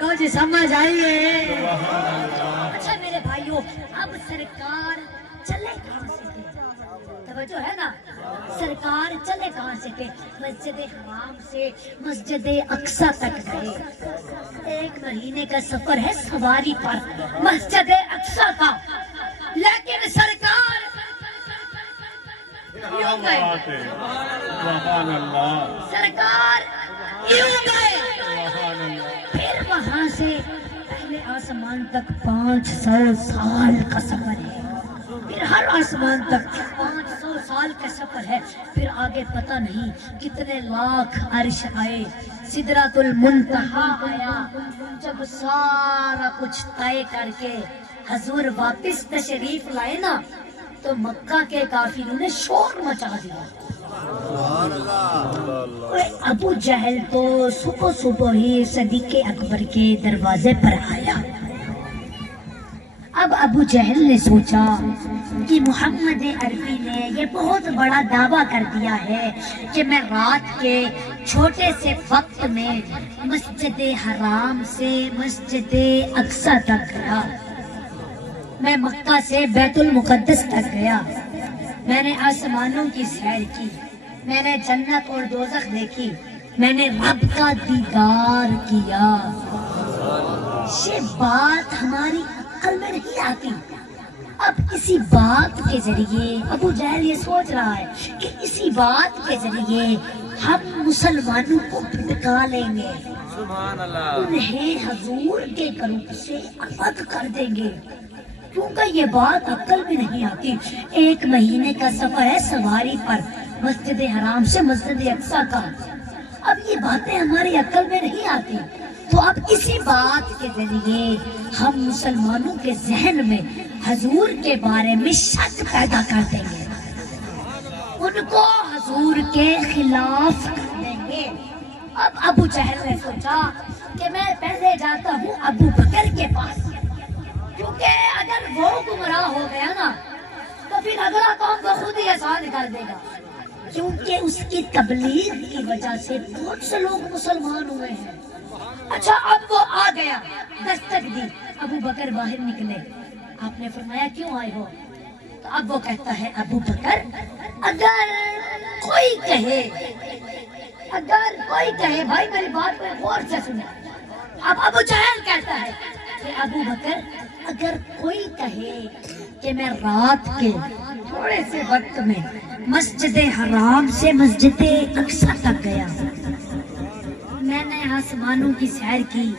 کچھ سمجھ آئیے؟ اچھا میرے بھائیوں، اب سرکار چلے کہاں سے تھے؟ توجہ ہے نا، سرکار چلے کہاں سے تھے؟ مسجد حرام سے مسجد اقصی تک گئے۔ 1 مہینے کا سفر ہے سواری پر مسجد اقصی کا، لیکن سرکار یوں گئے، سرکار یوں گئے، پھر وہاں سے پہلے آسمان تک 500 سال کا سفر ہے، پھر ہر آسمان تک 500 سال کا سفر ہے، پھر آگے پتہ نہیں کتنے لاکھ عرش آئے، سدرۃ المنتہا آیا۔ جب سارا کچھ طے کر کے حضور واپس تشریف لائے نا، تو مکہ کے کافروں نے شور مچا دیا۔ ابو جہل تو صبح صبح ہی صدیق اکبر کے دروازے پر آیا۔ اب ابو جہل نے سوچا کہ محمد عربی نے یہ بہت بڑا دعویٰ کر دیا ہے کہ میں رات کے چھوٹے سے وقت میں مسجد حرام سے مسجد اقصی تک گیا، میں مکہ سے بیت المقدس تک گیا، میں نے آسمانوں کی سیر کی، میں نے جنت اور دوزخ دیکھی، میں نے رب کا دیدار کیا۔ یہ بات ہماری عقل میں نہیں آتی۔ اب اسی بات کے ذریعے ابو جہل یہ سوچ رہا ہے کہ اسی بات کے ذریعے ہم مسلمانوں کو بھٹکا لیں گے، انہیں حضور کے گروپ سے الگ کر دیں گے، کیونکہ یہ بات عقل میں نہیں آتی۔ 1 مہینے کا سفر ہے سواری پر مسجد حرام سے مسجد اقصی کا، اب یہ باتیں ہماری عقل میں نہیں آتی، تو اب اسی بات کے ذریعے ہم مسلمانوں کے ذہن میں حضور کے بارے میں شک پیدا کر دیں گے، ان کو حضور کے خلاف کر دیں گے۔ اب ابو جہل نے سوچا کہ میں پہلے جاتا ہوں ابو بکر کے پاس، کیونکہ اگر وہ گمراہ ہو گیا نا تو پھر اگلا کام وہ خود ہی آسان کر دے گا، کیونکہ اس کی تبلیغ کی وجہ سے بہت سے لوگ مسلمان ہوئے ہیں۔ اچھا اب وہ آ گیا، دستک دی، ابو بکر باہر نکلے، آپ نے فرمایا کیوں آئے ہو؟ تو اب وہ کہتا ہے ابو بکر اگر کوئی کہے بھائی میری بات کو غور سے سنے۔ اب ابو جہل کہتا ہے کہ ابو بکر اگر کوئی کہے کہ میں رات کے تھوڑے سے وقت میں مسجد حرام سے مسجد اقصی تک گیا، میں نے آسمانوں کی سیر کی،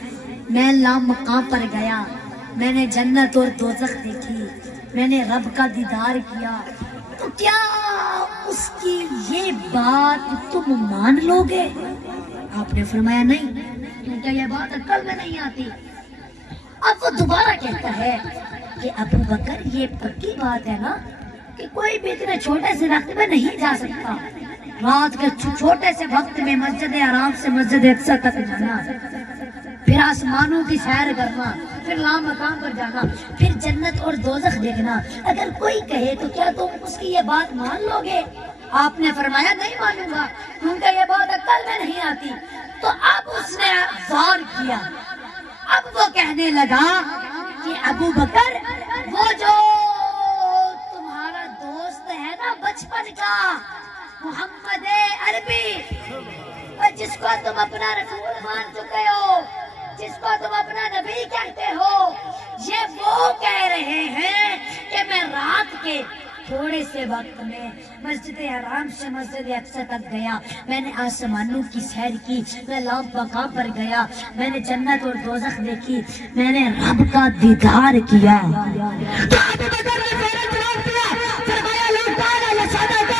میں لامقام پر گیا، میں نے جنت اور دوزخ دیکھی، میں نے رب کا دیدار کیا، تو کیا اس کی یہ بات تم مان لو گے؟ آپ نے فرمایا نہیں، کیونکہ یہ بات عقل میں نہیں آتی۔ اب وہ دوبارہ کہتا ہے کہ ابو بکر یہ پکی بات ہے نا کہ کوئی بھی اتنے چھوٹے سے وقت میں نہیں جا سکتا، رات کے چھوٹے سے وقت میں مسجد حرام سے مسجد اقصی تک جانا، پھر آسمانوں کی سیر کرنا، پھر لامقام پر جانا، پھر جنت اور دوزخ دیکھنا، اگر کوئی کہے تو کیا تم اس کی یہ بات مان لو گے؟ آپ نے فرمایا نہیں مانوں گا، کیونکہ یہ بات عقل میں نہیں آتی۔ تو اب اس نے غور کیا، اب وہ کہنے لگا کہ ابو بکر وہ جو تمہارا دوست ہے نا بچپن کا محمد عربی، جس کو تم اپنا رسول مان چکے ہو، جس کو تم اپنا نبی کہتے ہو، یہ وہ کہہ رہے ہیں کہ میں رات کے تھوڑے سے وقت میں مسجد حرام سے مسجد اقصی تک گیا، میں نے آسمانوں کی سیر کی، میں لامقام پر گیا، میں نے جنت اور دوزخ دیکھی، میں نے رب کا دیدار کیا۔ تو ابو بکر نے فوراً جواب دیا، فرمایا لو کان لصدق،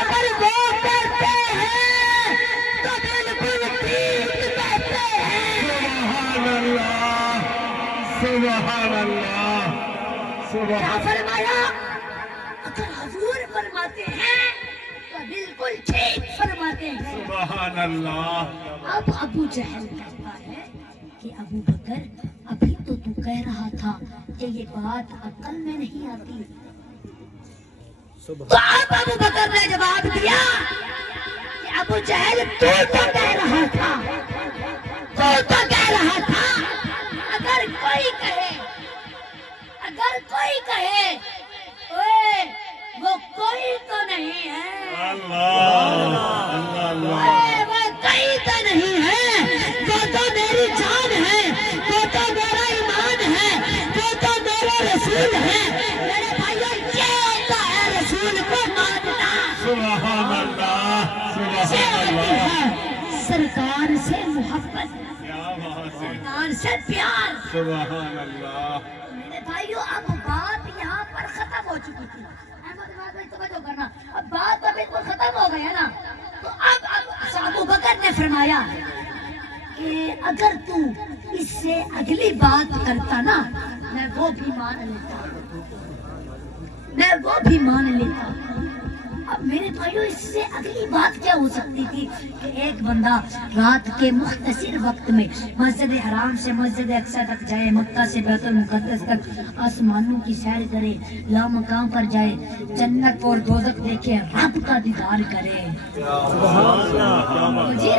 اگر وہ کہتے ہیں تو بالکل ٹھیک کہتے ہیں۔ سبحان اللہ، سبحان کیا فرمایا؟ اگر حضور فرماتے ہیں تو بالکل ٹھیک فرماتے ہیں۔ سبحان اللہ۔ اب ابو جہل کہتا ہے کہ ابو بکر ابھی تو کہہ رہا تھا کہ یہ بات عقل میں نہیں آتی، تو اب ابو بکر نے جواب دیا کہ ابو جہل تو کہہ رہا تھا، تو کہہ کہہ رہا تھا اگر کوئی کہے اوے وہ کوئی تو نہیں ہے، اوے وہ کوئی تو نہیں ہے، وہ تو میری جان ہے، وہ تو میرا ایمان ہے، وہ تو میرا رسول ہے۔ میرے بھائیو یہ ہوتا ہے رسول کو ماننا، سبحان اللہ، یہ سبحان ہوتی اللہ، ہے سرکار سے محبت، کیا بات ہے، سرکار سے پیار۔ سبحان اللہ، میرے بھائیو اب بات یہاں پر ختم ہو چکی تھی، احمد بات میں توجہ کرنا، اب بات تو بالکل ختم ہو گئی ہے نا، تو اب ابو بکر نے فرمایا کہ اگر تو اس سے اگلی بات کرتا نا میں وہ بھی مان لیتا۔ اب میرے بھائیو اس سے اگلی بات کیا ہو سکتی تھی کہ ایک بندہ رات کے مختصر وقت میں مسجد حرام سے مسجد اقصی تک جائے، مکہ سے بیت المقدس تک آسمانوں کی سیر کرے، لامکان پر جائے، جنت اور دوزخ دیکھے، رب کا دیدار کرے، جی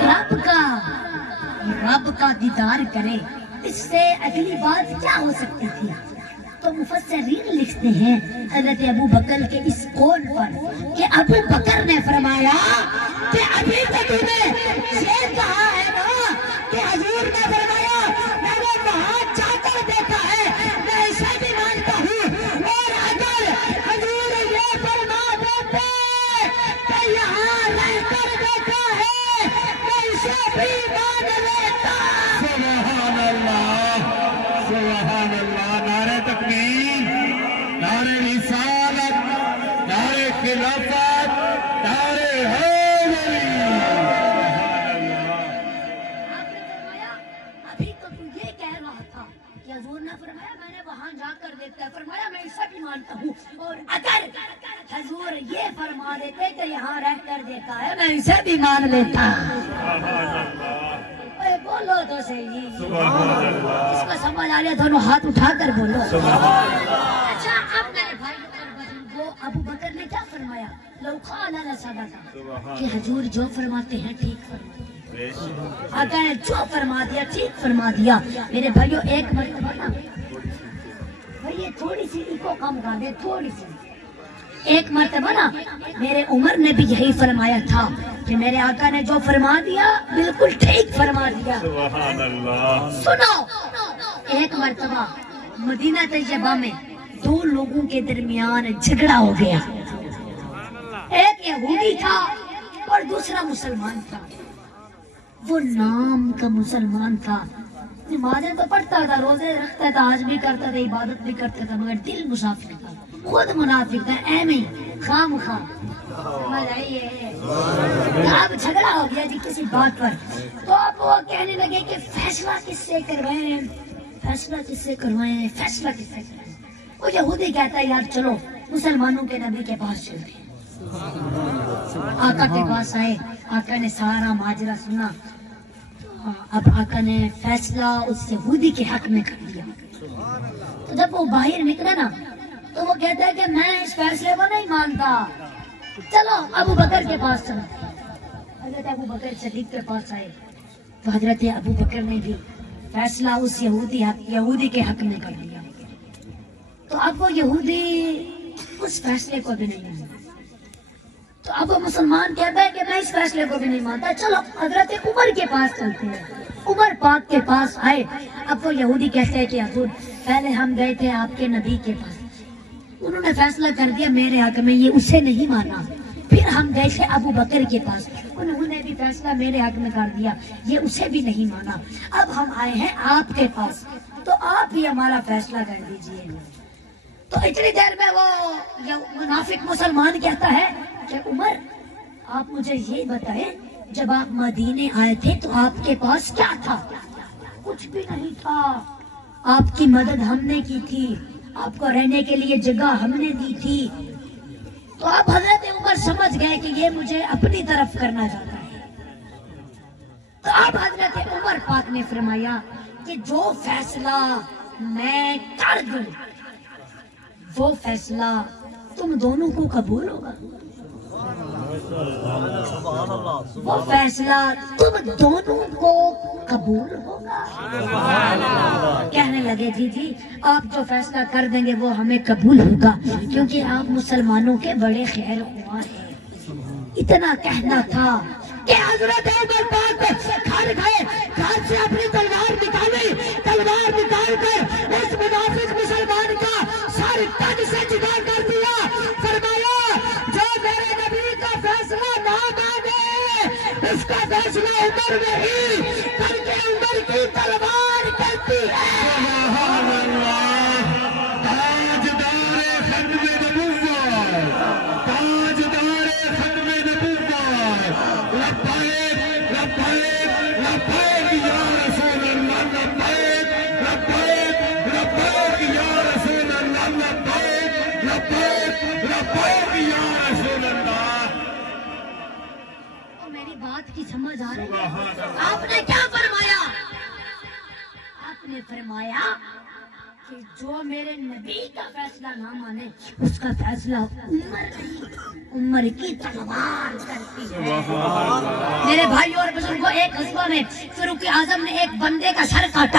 رب کا دیدار کرے، اس سے اگلی بات کیا ہو سکتی تھی؟ تو مفسرین لکھتے ہیں حضرت ابو بکر کے اس قول پر کہ ابو بکر نے فرمایا کہ ابھی تو تم نے یہ کہا ہے نا کہ حضور نے فرمایا میں نے وہاں جا کر دیکھا ہے، میں اسے بھی مانتا ہوں، اور اگر حضور یہ فرما دیتے کہ یہاں رہ کر دیکھا ہے میں اسے بھی مان لیتا۔ سبحان اللہ، سبحان اللہ، نعرہ تکبیر، نعرہ رسالت، نعرہ خلافت، نعرہ حیدری، سبحان اللہ۔ آپ نے فرمایا ابھی تو تو یہ کہہ رہا تھا کہ حضور نے فرمایا میں نے وہاں جا کر دیکھا ہے، فرمایا میں اسے بھی مانتا ہوں، اور اگر حضور یہ فرما دیتے کہ یہاں رہ کر دیکھا ہے میں اسے بھی مان لیتا۔ سبحان اللہ، اے بولو تو صحیح، سبحان اللہ، اس کو سمجھ آ رہا دونوں ہاتھ اٹھا کر بولو۔ سبحان اللہ، اچھا اب میرے بھائی اور بزرگوں ابو بکر نے کیا فرمایا؟ لو قال لصدق، کہ حضور جو فرماتے ہیں ٹھیک فرماتے ہیں، بے شک، اگر جو فرما دیا ٹھیک فرما دیا۔ میرے بھائیو ایک مرتبہ نا بھائی تھوڑی سی کو کم کر دے، تھوڑی سی، ایک مرتبہ نا میرے عمر نے بھی یہی فرمایا تھا کہ میرے آقا نے جو فرما دیا بالکل ٹھیک فرما دیا۔ سبحان اللہ، سنو، ایک مرتبہ مدینہ طیبہ میں دو لوگوں کے درمیان جھگڑا ہو گیا، ایک یہودی تھا اور دوسرا مسلمان تھا۔ وہ نام کا مسلمان تھا، نمازیں تو پڑھتا تھا، روزے رکھتا تھا، حج بھی کرتا تھا، عبادت بھی کرتا تھا، مگر دل مسافر تھا، خود منافق تھا، خام سمجھ آئیے۔ اب جھگڑا ہو گیا جی کسی بات پر، تو اب وہ کہنے لگے کہ فیصلہ کس سے کروائیں، فیصلہ کس سے کروائیں، فیصلہ کس سے کروائیں۔ وہ یہودی کہتا ہے یار چلو مسلمانوں کے نبی کے پاس چلتے ہیں۔ آقا کے پاس آئے، آقا نے سارا ماجرا سنا، اب آقا نے فیصلہ اس یہودی کے حق میں کر دیا۔ تو جب وہ باہر نکلا نا تو وہ کہتا ہے کہ میں اس فیصلے کو نہیں مانتا، چلو ابو بکر کے پاس چلو۔ حضرت ابو بکر صدیق کے پاس آئے تو حضرت ابو بکر نے بھی فیصلہ اس یہودی کے حق میں کر دیا۔ تو اب وہ یہودی اس فیصلے کو بھی نہیں مانتا، تو اب وہ مسلمان کہتا ہے کہ میں اس فیصلے کو بھی نہیں مانتا، چلو حضرت عمر کے پاس چلتے ہیں۔ عمر پاک کے پاس آئے، اب وہ یہودی کہتے ہیں کہ حضور پہلے ہم گئے تھے آپ کے نبی کے پاس، انہوں نے فیصلہ کر دیا میرے حق میں، یہ اسے نہیں مانا۔ پھر ہم گئے تھے ابو بکر کے پاس، انہوں نے بھی فیصلہ میرے حق میں کر دیا، یہ اسے بھی نہیں مانا۔ اب ہم آئے ہیں آپ کے پاس، تو آپ بھی ہمارا فیصلہ کر دیجئے۔ تو اتنی دیر میں وہ منافق مسلمان کہتا ہے کہ عمر آپ مجھے یہ بتائیں جب آپ مدینے آئے تھے تو آپ کے پاس کیا تھا؟ کچھ بھی نہیں تھا، آپ کی مدد ہم نے کی تھی، آپ کو رہنے کے لیے جگہ ہم نے دی تھی۔ تو اب حضرت عمر سمجھ گئے کہ یہ مجھے اپنی طرف کرنا چاہتا ہے۔ تو اب حضرت عمر پاک نے فرمایا کہ جو فیصلہ میں کر دوں وہ فیصلہ تم دونوں کو قبول ہوگا۔ وہ فیصلہ تم دونوں کو قبول ہوگا؟ کہنے لگے جی آپ جو فیصلہ کر دیں گے وہ ہمیں قبول ہوگا، کیونکہ آپ مسلمانوں کے بڑے خیر خواہ ہیں۔ اتنا کہنا تھا کہ حضرت عمر پاک گھر گئے، گھر سے اپنی تلوار نکالی، تلوار نکال کر اس منافق مسلمان کا سر تن سے جدا کر دیا، فرمایا جو میرے نبی کا فیصلہ نہ مانے اس کا فیصلہ عمر نہیں، کر کے عمر کی تلوار کرتی ہے۔ میری بات کی سمجھ آ رہی ہے؟ آپ نے کیا فرمایا؟ آپ نے فرمایا کہ جو میرے نبی کا فیصلہ نہ مانے اس کا فیصلہ عمر نہیں، عمر کی تلوار کرتی ہے۔ میرے بھائی اور بزرگوں، ایک غزوہ میں فاروق اعظم نے ایک بندے کا سر کاٹ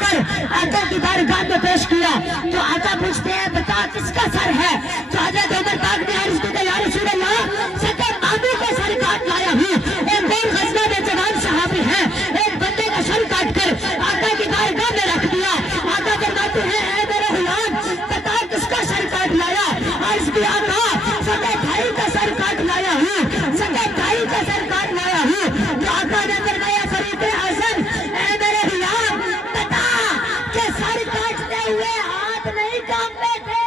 کر آقا کی بارگاہ میں پیش کیا، تو آقا پوچھتے ہیں بتا کس کا سر ہے؟ تو حضرت عمر پاک نے عرض کیا یا رسول اللہ سکر مامو کا سر کاٹ لایا ہوں۔ ایک اور غزوہ میں جوان صحابی ہے، ایک بندے کا سر کاٹ کر آقا کی بارگاہ میں رکھ دیا۔ آقا فرماتے ہیں اے میرے غلام بتا کس کا سر کاٹ لایا؟ عرض کیا آقا سکے بھائی کا سر کاٹ لایا ہوں، سکے بھائی کا سر کاٹ لایا ہوں۔ تو آقا نے فرمایا فاروق اعظم اے میرے غلام بتا کہ سر کاٹتے ہوئے ہاتھ نہیں کانپتے تھے،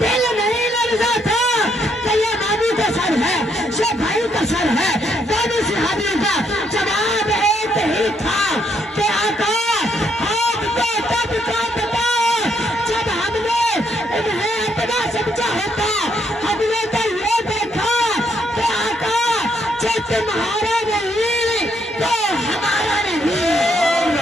دل نہیں لرزا تھا کہ یہ مامو کا سر ہے، یہ بھائی کا سر ہے۔ دونوں صحابیوں کا جواب ایک ہی تھا کہ آقا آپ کو تب کانپتا جب ہم نے انہیں اتنا سمجھا ہوتا، ہم نے تو یہ دیکھا کہ آقا جو تمہارا نہیں تو ہمارا نہیں،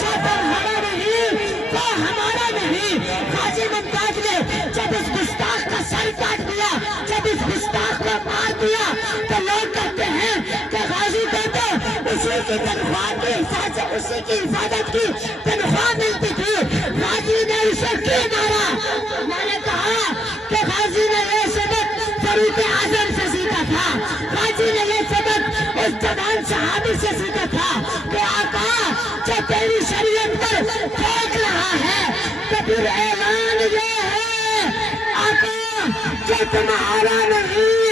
جو تمہارا نہیں تو ہمارا نہیں۔ غازی ممتاز نے جب اس گستاخ کا سر کاٹ دیا، جب اس گستاخ کو مار دیا، تو لوگ کہتے ہیں کہ غازی کو تو اسی کی تنخواہ کی حفاظت، اسی کی حفاظت کی تنخواہ ملتی تھی، غازی نے اسے کیوں مارا؟ میں نے کہا کہ غازی نے یہ سبق فاروق اعظم سے سیکھا تھا، غازی نے یہ سبق اس جوان صحابی سے سیکھا تھا کہ آقا جو تیری شریعت پر پھینک رہا ہے تو پھر اعلان یہ ہے آقا جو تمہارا نہیں